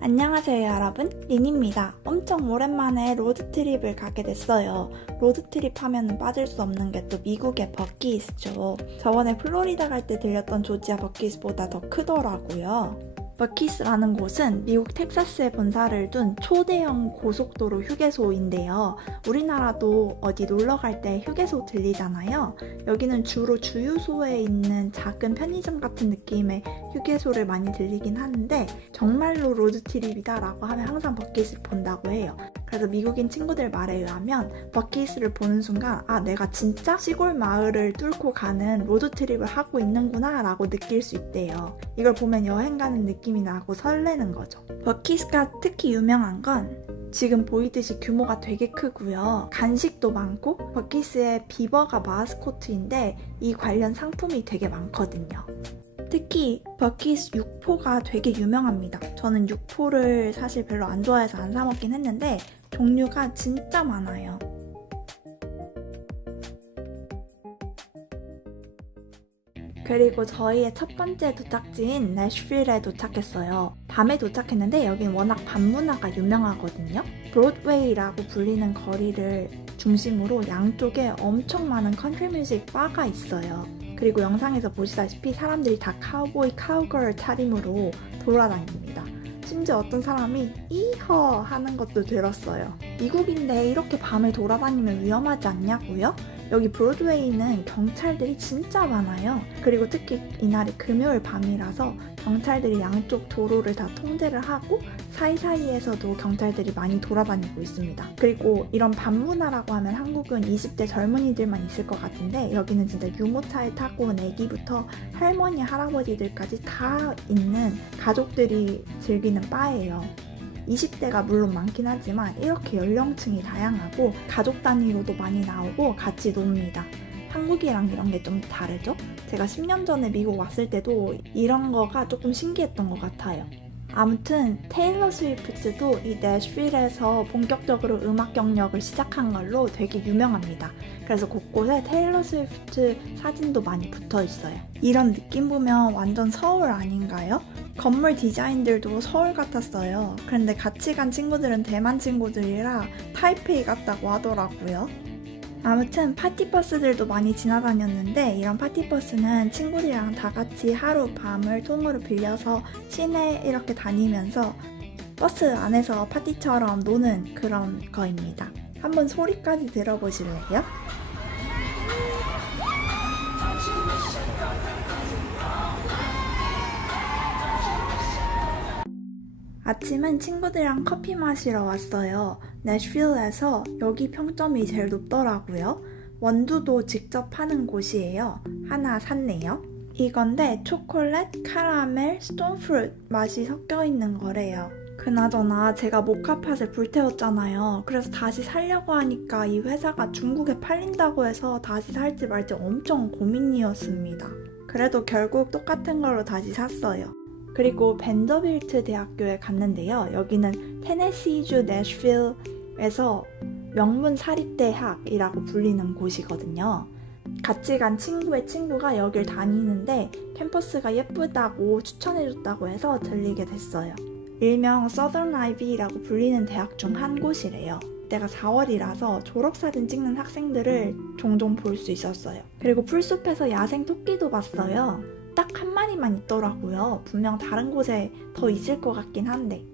안녕하세요 여러분, 린입니다. 엄청 오랜만에 로드트립을 가게 됐어요. 로드트립 하면 빠질 수 없는 게 또 미국의 버킷이죠. 저번에 플로리다 갈 때 들렸던 조지아 버킷보다 더 크더라고요. 버킷이라는 곳은 미국 텍사스에 본사를 둔 초대형 고속도로 휴게소인데요. 우리나라도 어디 놀러 갈 때 휴게소 들리잖아요. 여기는 주로 주유소에 있는 작은 편의점 같은 느낌의 휴게소를 많이 들리긴 하는데 정말로 로드트립이다 라고 하면 항상 버킷을 본다고 해요. 그래서 미국인 친구들 말에 의하면 버킷을 보는 순간 내가 진짜 시골 마을을 뚫고 가는 로드트립을 하고 있는구나 라고 느낄 수 있대요. 이걸 보면 여행 가는 느낌이 나고 설레는 거죠. 버킷가 특히 유명한 건 지금 보이듯이 규모가 되게 크고요. 간식도 많고 버킷의 비버가 마스코트인데 이 관련 상품이 되게 많거든요. 특히 버킷 육포가 되게 유명합니다. 저는 육포를 사실 별로 안 좋아해서 안 사 먹긴 했는데 종류가 진짜 많아요. 그리고 저희의 첫 번째 도착지인 내쉬빌에 도착했어요. 밤에 도착했는데 여긴 워낙 밤 문화가 유명하거든요. 브로드웨이라고 불리는 거리를 중심으로 양쪽에 엄청 많은 컨트리 뮤직 바가 있어요. 그리고 영상에서 보시다시피 사람들이 다 카우보이, 카우걸 차림으로 돌아다닙니다. 심지어 어떤 사람이 이허 하는 것도 들었어요. 미국인데 이렇게 밤에 돌아다니면 위험하지 않냐고요? 여기 브로드웨이는 경찰들이 진짜 많아요. 그리고 특히 이날이 금요일 밤이라서 경찰들이 양쪽 도로를 다 통제를 하고 사이사이에서도 경찰들이 많이 돌아다니고 있습니다. 그리고 이런 밤 문화라고 하면 한국은 20대 젊은이들만 있을 것 같은데 여기는 진짜 유모차에 타고 온 애기부터 할머니, 할아버지들까지 다 있는 가족들이 즐기는 바예요. 20대가 물론 많긴 하지만 이렇게 연령층이 다양하고 가족 단위로도 많이 나오고 같이 놉니다. 한국이랑 이런 게 좀 다르죠? 제가 10년 전에 미국 왔을 때도 이런 거가 조금 신기했던 것 같아요. 아무튼 테일러 스위프트도 이 내쉬빌에서 본격적으로 음악 경력을 시작한 걸로 되게 유명합니다. 그래서 곳곳에 테일러 스위프트 사진도 많이 붙어 있어요. 이런 느낌 보면 완전 서울 아닌가요? 건물 디자인들도 서울 같았어요. 그런데 같이 간 친구들은 대만 친구들이라 타이페이 같다고 하더라고요. 아무튼 파티버스들도 많이 지나다녔는데 이런 파티버스는 친구들이랑 다 같이 하루 밤을 통으로 빌려서 시내 이렇게 다니면서 버스 안에서 파티처럼 노는 그런 거입니다. 한번 소리까지 들어보실래요? 아침은 친구들이랑 커피 마시러 왔어요. 내쉬빌에서 여기 평점이 제일 높더라고요. 원두도 직접 파는 곳이에요. 하나 샀네요. 이건데 초콜릿, 카라멜, 스톤프루트 맛이 섞여 있는 거래요. 그나저나 제가 모카팟을 불태웠잖아요. 그래서 다시 살려고 하니까 이 회사가 중국에 팔린다고 해서 다시 살지 말지 엄청 고민이었습니다. 그래도 결국 똑같은 걸로 다시 샀어요. 그리고 벤더빌트 대학교에 갔는데요. 여기는 테네시주 내쉬빌에서 명문 사립대학이라고 불리는 곳이거든요. 같이 간 친구의 친구가 여길 다니는데 캠퍼스가 예쁘다고 추천해줬다고 해서 들리게 됐어요. 일명 Southern Ivy라고 불리는 대학 중 한 곳이래요. 때가 4월이라서 졸업사진 찍는 학생들을 종종 볼 수 있었어요. 그리고 풀숲에서 야생 토끼도 봤어요. 딱 한 마리만 있더라고요. 분명 다른 곳에 더 있을 것 같긴 한데.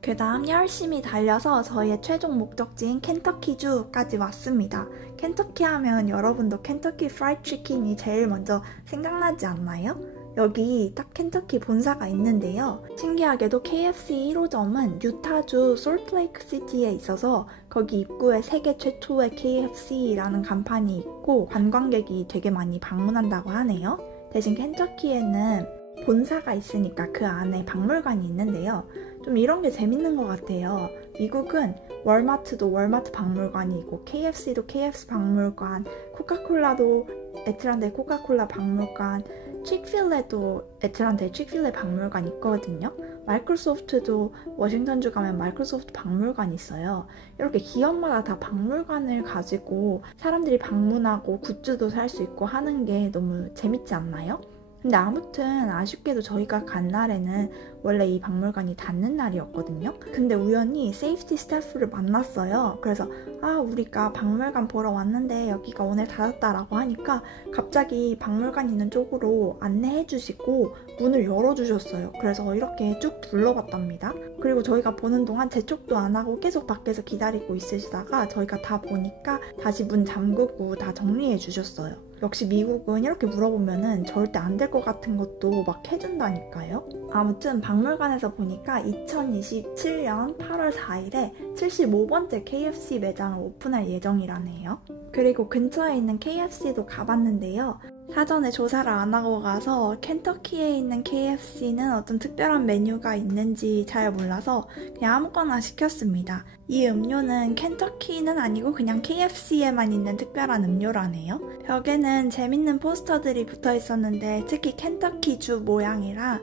그 다음 열심히 달려서 저희의 최종 목적지인 켄터키주까지 왔습니다. 켄터키 하면 여러분도 켄터키 프라이드 치킨이 제일 먼저 생각나지 않나요? 여기 딱 켄터키 본사가 있는데요. 신기하게도 KFC 1호점은 유타주 솔트레이크 시티에 있어서 거기 입구에 세계 최초의 KFC라는 간판이 있고 관광객이 되게 많이 방문한다고 하네요. 대신 켄터키에는 본사가 있으니까 그 안에 박물관이 있는데요. 좀 이런 게 재밌는 것 같아요. 미국은 월마트도 월마트 박물관이고 KFC도 KFC 박물관, 코카콜라도 애틀랜타에 코카콜라 박물관, 칙필레도 애틀랜타에 칙필레 박물관 있거든요. 마이크로소프트도 워싱턴주 가면 마이크로소프트 박물관 있어요. 이렇게 기업마다 다 박물관을 가지고 사람들이 방문하고 굿즈도 살 수 있고 하는 게 너무 재밌지 않나요? 근데 아무튼 아쉽게도 저희가 간 날에는 원래 이 박물관이 닫는 날이었거든요. 근데 우연히 세이프티 스태프를 만났어요. 그래서 우리가 박물관 보러 왔는데 여기가 오늘 닫았다라고 하니까 갑자기 박물관 있는 쪽으로 안내해 주시고 문을 열어주셨어요. 그래서 이렇게 쭉 둘러봤답니다. 그리고 저희가 보는 동안 재촉도 안 하고 계속 밖에서 기다리고 있으시다가 저희가 다 보니까 다시 문 잠그고 다 정리해 주셨어요. 역시 미국은 이렇게 물어보면은 절대 안 될 것 같은 것도 막 해준다니까요. 아무튼 박물관에서 보니까 2027년 8월 4일에 75번째 KFC 매장을 오픈할 예정이라네요. 그리고 근처에 있는 KFC도 가봤는데요. 사전에 조사를 안 하고 가서 켄터키에 있는 KFC는 어떤 특별한 메뉴가 있는지 잘 몰라서 그냥 아무거나 시켰습니다. 이 음료는 켄터키는 아니고 그냥 KFC에만 있는 특별한 음료라네요. 벽에는 재밌는 포스터들이 붙어 있었는데 특히 켄터키 주 모양이랑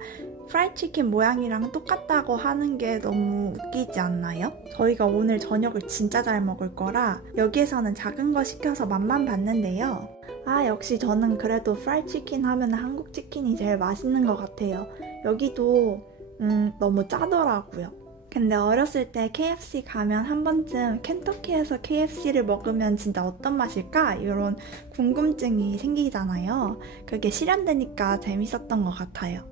프라이드 치킨 모양이랑 똑같다고 하는 게 너무 웃기지 않나요? 저희가 오늘 저녁을 진짜 잘 먹을 거라 여기에서는 작은 거 시켜서 맛만 봤는데요. 역시 저는 그래도 프라이드 치킨 하면 한국 치킨이 제일 맛있는 것 같아요. 여기도 너무 짜더라고요. 근데 어렸을 때 KFC 가면 한 번쯤 켄터키에서 KFC를 먹으면 진짜 어떤 맛일까? 이런 궁금증이 생기잖아요. 그게 실현되니까 재밌었던 것 같아요.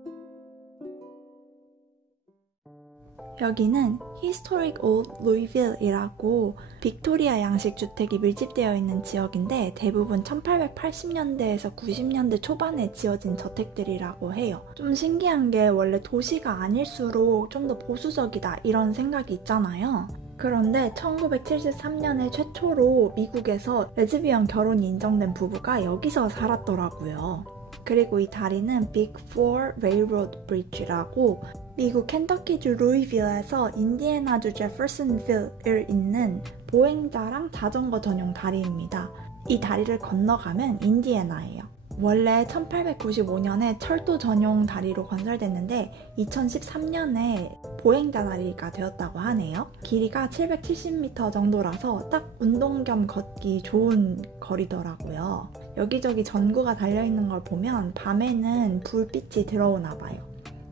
여기는 Historic Old Louisville이라고 빅토리아 양식 주택이 밀집되어 있는 지역인데 대부분 1880년대에서 90년대 초반에 지어진 저택들이라고 해요. 좀 신기한 게 원래 도시가 아닐수록 좀 더 보수적이다 이런 생각이 있잖아요. 그런데 1973년에 최초로 미국에서 레즈비언 결혼이 인정된 부부가 여기서 살았더라고요. 그리고 이 다리는 Big Four Railroad Bridge라고 미국 켄터키주 루이빌에서 인디애나주 제퍼슨빌을 잇는 보행자랑 자전거 전용 다리입니다. 이 다리를 건너가면 인디애나예요. 원래 1895년에 철도 전용 다리로 건설됐는데 2013년에 보행자 다리가 되었다고 하네요. 길이가 770m 정도라서 딱 운동 겸 걷기 좋은 거리더라고요. 여기저기 전구가 달려있는 걸 보면 밤에는 불빛이 들어오나 봐요.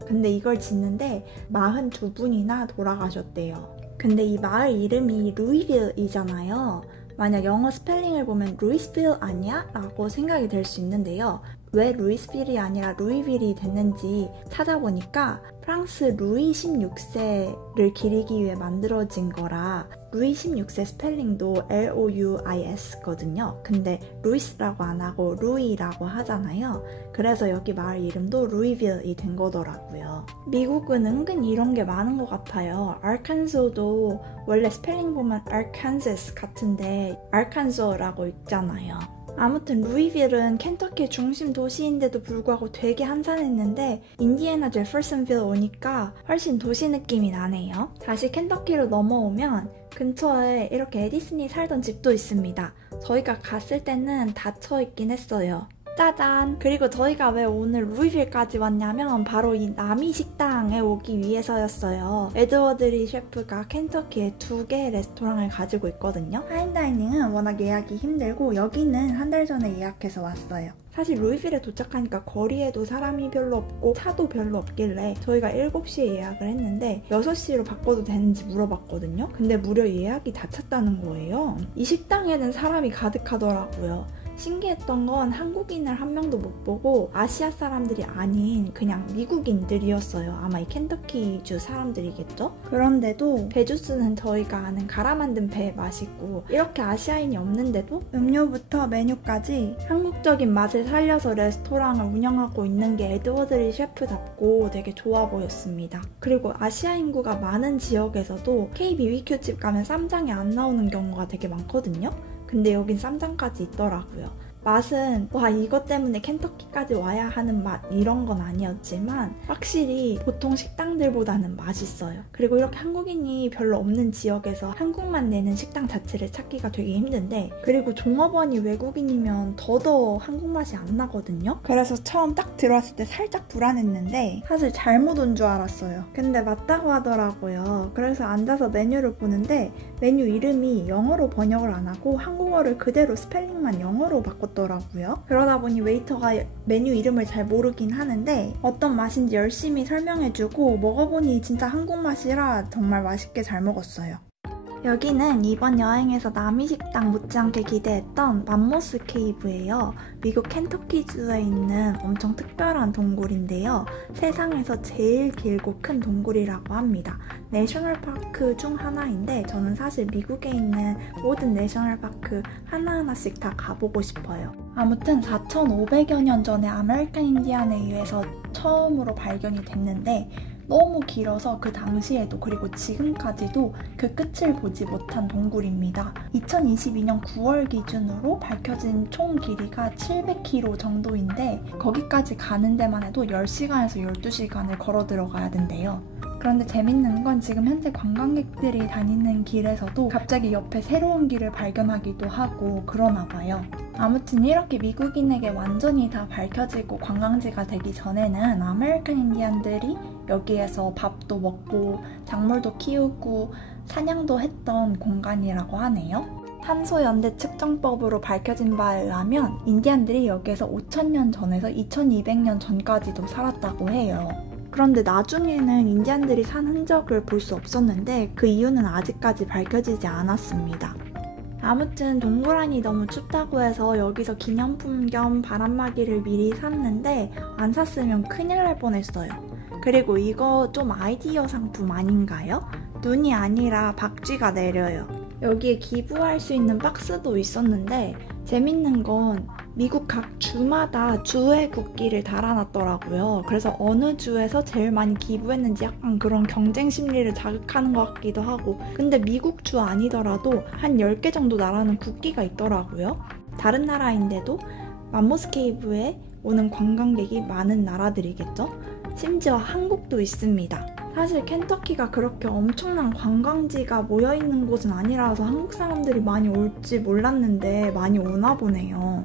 근데 이걸 짓는데 42분이나 돌아가셨대요. 근데 이 마을 이름이 루이빌이잖아요. 만약 영어 스펠링을 보면 루이스빌 아니야? 라고 생각이 될 수 있는데요. 왜 루이스빌이 아니라 루이빌이 됐는지 찾아보니까 프랑스 루이 16세를 기리기 위해 만들어진 거라 루이 16세 스펠링도 L-O-U-I-S거든요. 근데 루이스라고 안 하고 루이라고 하잖아요. 그래서 여기 마을 이름도 루이빌이 된 거더라고요. 미국은 은근 이런 게 많은 것 같아요. 아칸소도 원래 스펠링 보면 Arkansas 같은데 Arkansas라고 읽잖아요. 아무튼 루이빌은 켄터키 중심 도시인데도 불구하고 되게 한산했는데 인디애나 제퍼슨빌 오니까 훨씬 도시 느낌이 나네요. 다시 켄터키로 넘어오면 근처에 이렇게 에디슨이 살던 집도 있습니다. 저희가 갔을 때는 닫혀 있긴 했어요. 짜잔! 그리고 저희가 왜 오늘 루이빌까지 왔냐면 바로 이 나미 식당에 오기 위해서였어요. 에드워드 셰프가 켄터키에 2개의 레스토랑을 가지고 있거든요. 파인다이닝은 워낙 예약이 힘들고 여기는 한 달 전에 예약해서 왔어요. 사실 루이빌에 도착하니까 거리에도 사람이 별로 없고 차도 별로 없길래 저희가 7시에 예약을 했는데 6시로 바꿔도 되는지 물어봤거든요. 근데 무려 예약이 다 찼다는 거예요. 이 식당에는 사람이 가득하더라고요. 신기했던 건 한국인을 한 명도 못 보고 아시아 사람들이 아닌 그냥 미국인들이었어요. 아마 이 켄터키주 사람들이겠죠? 그런데도 배주스는 저희가 아는 갈아 만든 배 맛있고 이렇게 아시아인이 없는데도 음료부터 메뉴까지 한국적인 맛을 살려서 레스토랑을 운영하고 있는 게 에드워드 셰프답고 되게 좋아 보였습니다. 그리고 아시아 인구가 많은 지역에서도 K-BBQ집 가면 쌈장이 안 나오는 경우가 되게 많거든요. 근데 여긴 쌈장까지 있더라고요. 맛은 와 이것 때문에 켄터키까지 와야 하는 맛 이런 건 아니었지만 확실히 보통 식당 식당들보다는 맛있어요. 그리고 이렇게 한국인이 별로 없는 지역에서 한국만 내는 식당 자체를 찾기가 되게 힘든데, 그리고 종업원이 외국인이면 더더 한국 맛이 안 나거든요. 그래서 처음 딱 들어왔을 때 살짝 불안했는데 사실 잘못 온 줄 알았어요. 근데 맞다고 하더라고요. 그래서 앉아서 메뉴를 보는데 메뉴 이름이 영어로 번역을 안 하고 한국어를 그대로 스펠링만 영어로 바꿨더라고요. 그러다 보니 웨이터가 메뉴 이름을 잘 모르긴 하는데 어떤 맛인지 열심히 설명해주고 먹어보니 진짜 한국 맛이라 정말 맛있게 잘 먹었어요. 여기는 이번 여행에서 남이식당 못지않게 기대했던 맘모스 케이브예요. 미국 켄터키주에 있는 엄청 특별한 동굴인데요. 세상에서 제일 길고 큰 동굴이라고 합니다. 내셔널파크 중 하나인데 저는 사실 미국에 있는 모든 내셔널파크 하나하나씩 다 가보고 싶어요. 아무튼 4,500여 년 전에 아메리칸 인디안에 의해서 처음으로 발견이 됐는데 너무 길어서 그 당시에도 그리고 지금까지도 그 끝을 보지 못한 동굴입니다. 2022년 9월 기준으로 밝혀진 총 길이가 700km 정도인데 거기까지 가는 데만 해도 10시간에서 12시간을 걸어 들어가야 된대요. 그런데 재밌는 건 지금 현재 관광객들이 다니는 길에서도 갑자기 옆에 새로운 길을 발견하기도 하고 그러나 봐요. 아무튼 이렇게 미국인에게 완전히 다 밝혀지고 관광지가 되기 전에는 아메리칸 인디안들이 여기에서 밥도 먹고 작물도 키우고 사냥도 했던 공간이라고 하네요. 탄소 연대 측정법으로 밝혀진 바에 의하면 인디안들이 여기에서 5,000년 전에서 2,200년 전까지도 살았다고 해요. 그런데 나중에는 인디안들이 산 흔적을 볼 수 없었는데 그 이유는 아직까지 밝혀지지 않았습니다. 아무튼 동굴 안이 너무 춥다고 해서 여기서 기념품 겸 바람막이를 미리 샀는데 안 샀으면 큰일 날 뻔했어요. 그리고 이거 좀 아이디어 상품 아닌가요? 눈이 아니라 박쥐가 내려요. 여기에 기부할 수 있는 박스도 있었는데 재밌는 건 미국 각 주마다 주의 국기를 달아놨더라고요. 그래서 어느 주에서 제일 많이 기부했는지 약간 그런 경쟁 심리를 자극하는 것 같기도 하고, 근데 미국 주 아니더라도 한 10개 정도 나라는 국기가 있더라고요. 다른 나라인데도 맘모스 케이브에 오는 관광객이 많은 나라들이겠죠? 심지어 한국도 있습니다. 사실 켄터키가 그렇게 엄청난 관광지가 모여있는 곳은 아니라서 한국 사람들이 많이 올지 몰랐는데 많이 오나 보네요.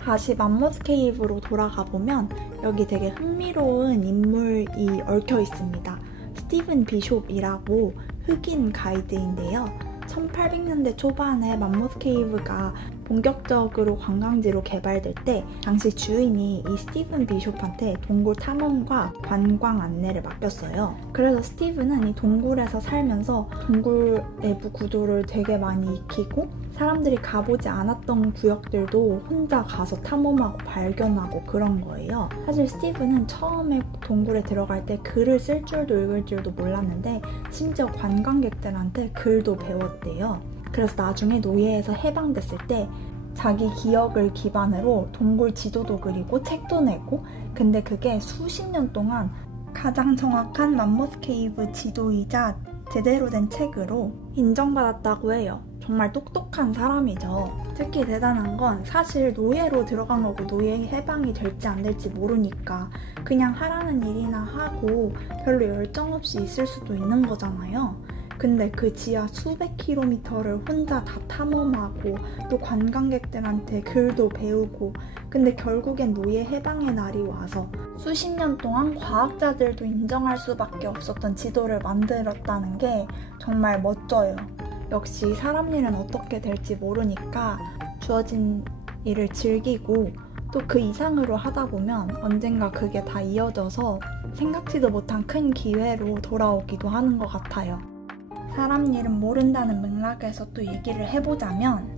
다시 맘모스 케이브로 돌아가 보면 여기 되게 흥미로운 인물이 얽혀 있습니다. 스티븐 비숍이라고 흑인 가이드인데요. 1800년대 초반에 맘모스 케이브가 본격적으로 관광지로 개발될 때 당시 주인이 이 스티븐 비숍한테 동굴 탐험과 관광 안내를 맡겼어요. 그래서 스티븐은 이 동굴에서 살면서 동굴 내부 구조를 되게 많이 익히고 사람들이 가보지 않았던 구역들도 혼자 가서 탐험하고 발견하고 그런 거예요. 사실 스티븐은 처음에 동굴에 들어갈 때 글을 쓸 줄도 읽을 줄도 몰랐는데 심지어 관광객들한테 글도 배웠대요. 그래서 나중에 노예에서 해방됐을 때 자기 기억을 기반으로 동굴 지도도 그리고 책도 내고, 근데 그게 수십 년 동안 가장 정확한 맘모스 케이브 지도이자 제대로 된 책으로 인정받았다고 해요. 정말 똑똑한 사람이죠. 특히 대단한 건 사실 노예로 들어간 거고 노예 해방이 될지 안 될지 모르니까 그냥 하라는 일이나 하고 별로 열정 없이 있을 수도 있는 거잖아요. 근데 그 지하 수백 킬로미터를 혼자 다 탐험하고 또 관광객들한테 글도 배우고, 근데 결국엔 노예 해방의 날이 와서 수십 년 동안 과학자들도 인정할 수밖에 없었던 지도를 만들었다는 게 정말 멋져요. 역시 사람 일은 어떻게 될지 모르니까 주어진 일을 즐기고 또 그 이상으로 하다 보면 언젠가 그게 다 이어져서 생각지도 못한 큰 기회로 돌아오기도 하는 것 같아요. 사람 일은 모른다는 맥락에서 또 얘기를 해보자면,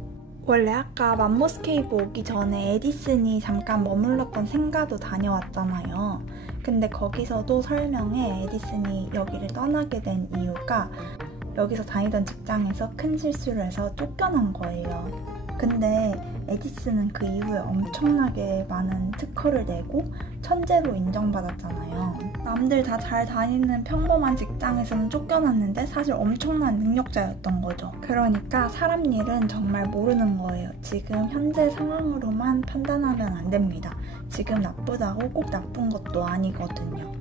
원래 아까 맘모스 케이브 오기 전에 에디슨이 잠깐 머물렀던 생가도 다녀왔잖아요. 근데 거기서도 설명에 에디슨이 여기를 떠나게 된 이유가 여기서 다니던 직장에서 큰 실수를 해서 쫓겨난 거예요. 근데 에디슨은 그 이후에 엄청나게 많은 특허를 내고 천재로 인정받았잖아요. 남들 다 잘 다니는 평범한 직장에서는 쫓겨났는데 사실 엄청난 능력자였던 거죠. 그러니까 사람 일은 정말 모르는 거예요. 지금 현재 상황으로만 판단하면 안 됩니다. 지금 나쁘다고 꼭 나쁜 것도 아니거든요.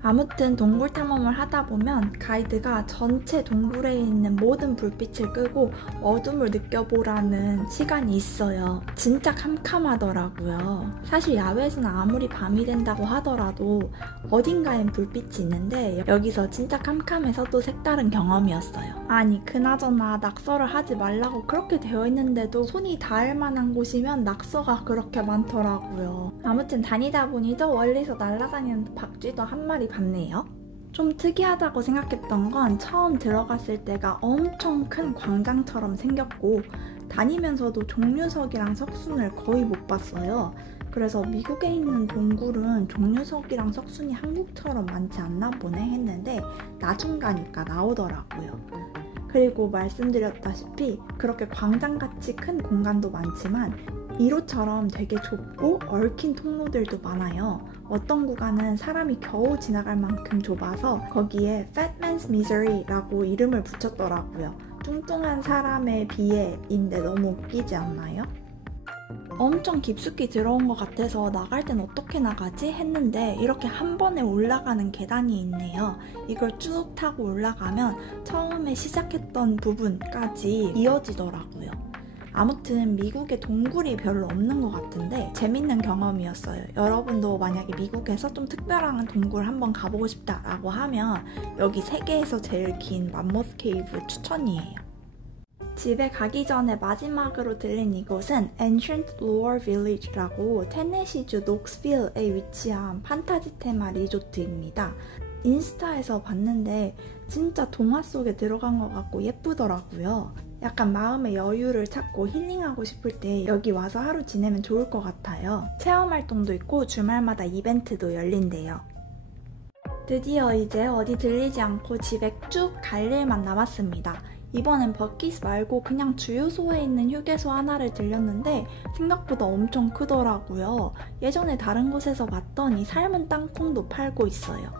아무튼 동굴 탐험을 하다 보면 가이드가 전체 동굴에 있는 모든 불빛을 끄고 어둠을 느껴보라는 시간이 있어요. 진짜 캄캄하더라고요. 사실 야외에서는 아무리 밤이 된다고 하더라도 어딘가엔 불빛이 있는데 여기서 진짜 캄캄해서 또 색다른 경험이었어요. 아니 그나저나 낙서를 하지 말라고 그렇게 되어 있는데도 손이 닿을 만한 곳이면 낙서가 그렇게 많더라고요. 아무튼 다니다 보니 저 멀리서 날아다니는 박쥐도 한 마리 봤네요. 좀 특이하다고 생각했던 건 처음 들어갔을 때가 엄청 큰 광장처럼 생겼고 다니면서도 종류석이랑 석순을 거의 못 봤어요. 그래서 미국에 있는 동굴은 종류석이랑 석순이 한국처럼 많지 않나 보네 했는데 나중 가니까 나오더라고요. 그리고 말씀드렸다시피 그렇게 광장같이 큰 공간도 많지만 이로처럼 되게 좁고 얽힌 통로들도 많아요. 어떤 구간은 사람이 겨우 지나갈 만큼 좁아서 거기에 Fat Man's Misery라고 이름을 붙였더라고요. 뚱뚱한 사람의 비애인데 너무 웃기지 않나요? 엄청 깊숙이 들어온 것 같아서 나갈 땐 어떻게 나가지? 했는데 이렇게 한 번에 올라가는 계단이 있네요. 이걸 쭉 타고 올라가면 처음에 시작했던 부분까지 이어지더라고요. 아무튼 미국에 동굴이 별로 없는 것 같은데 재밌는 경험이었어요. 여러분도 만약에 미국에서 좀 특별한 동굴 한번 가보고 싶다라고 하면 여기 세계에서 제일 긴 맘모스 케이브 추천이에요. 집에 가기 전에 마지막으로 들린 이곳은 Ancient Lore Village라고 테네시주 녹스빌에 위치한 판타지 테마 리조트입니다. 인스타에서 봤는데 진짜 동화 속에 들어간 것 같고 예쁘더라고요. 약간 마음의 여유를 찾고 힐링하고 싶을 때 여기 와서 하루 지내면 좋을 것 같아요. 체험활동도 있고 주말마다 이벤트도 열린대요. 드디어 이제 어디 들리지 않고 집에 쭉 갈 일만 남았습니다. 이번엔 버킷 말고 그냥 주유소에 있는 휴게소 하나를 들렸는데 생각보다 엄청 크더라고요. 예전에 다른 곳에서 봤던 이 삶은 땅콩도 팔고 있어요.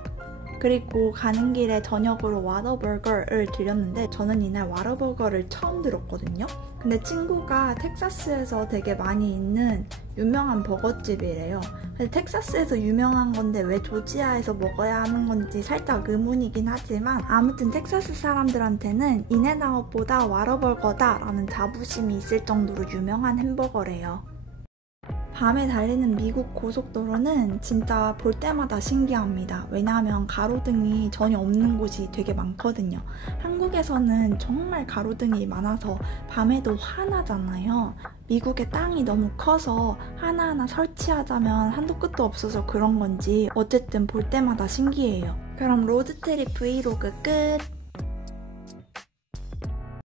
그리고 가는 길에 저녁으로 와더버거를 들렸는데 저는 이날 와더버거를 처음 들었거든요. 근데 친구가 텍사스에서 되게 많이 있는 유명한 버거집이래요. 근데 텍사스에서 유명한 건데 왜 조지아에서 먹어야 하는 건지 살짝 의문이긴 하지만 아무튼 텍사스 사람들한테는 인앤아웃보다 와더버거다 라는 자부심이 있을 정도로 유명한 햄버거래요. 밤에 달리는 미국 고속도로는 진짜 볼 때마다 신기합니다. 왜냐하면 가로등이 전혀 없는 곳이 되게 많거든요. 한국에서는 정말 가로등이 많아서 밤에도 환하잖아요. 미국의 땅이 너무 커서 하나하나 설치하자면 한도 끝도 없어서 그런 건지 어쨌든 볼 때마다 신기해요. 그럼 로드트립 브이로그 끝!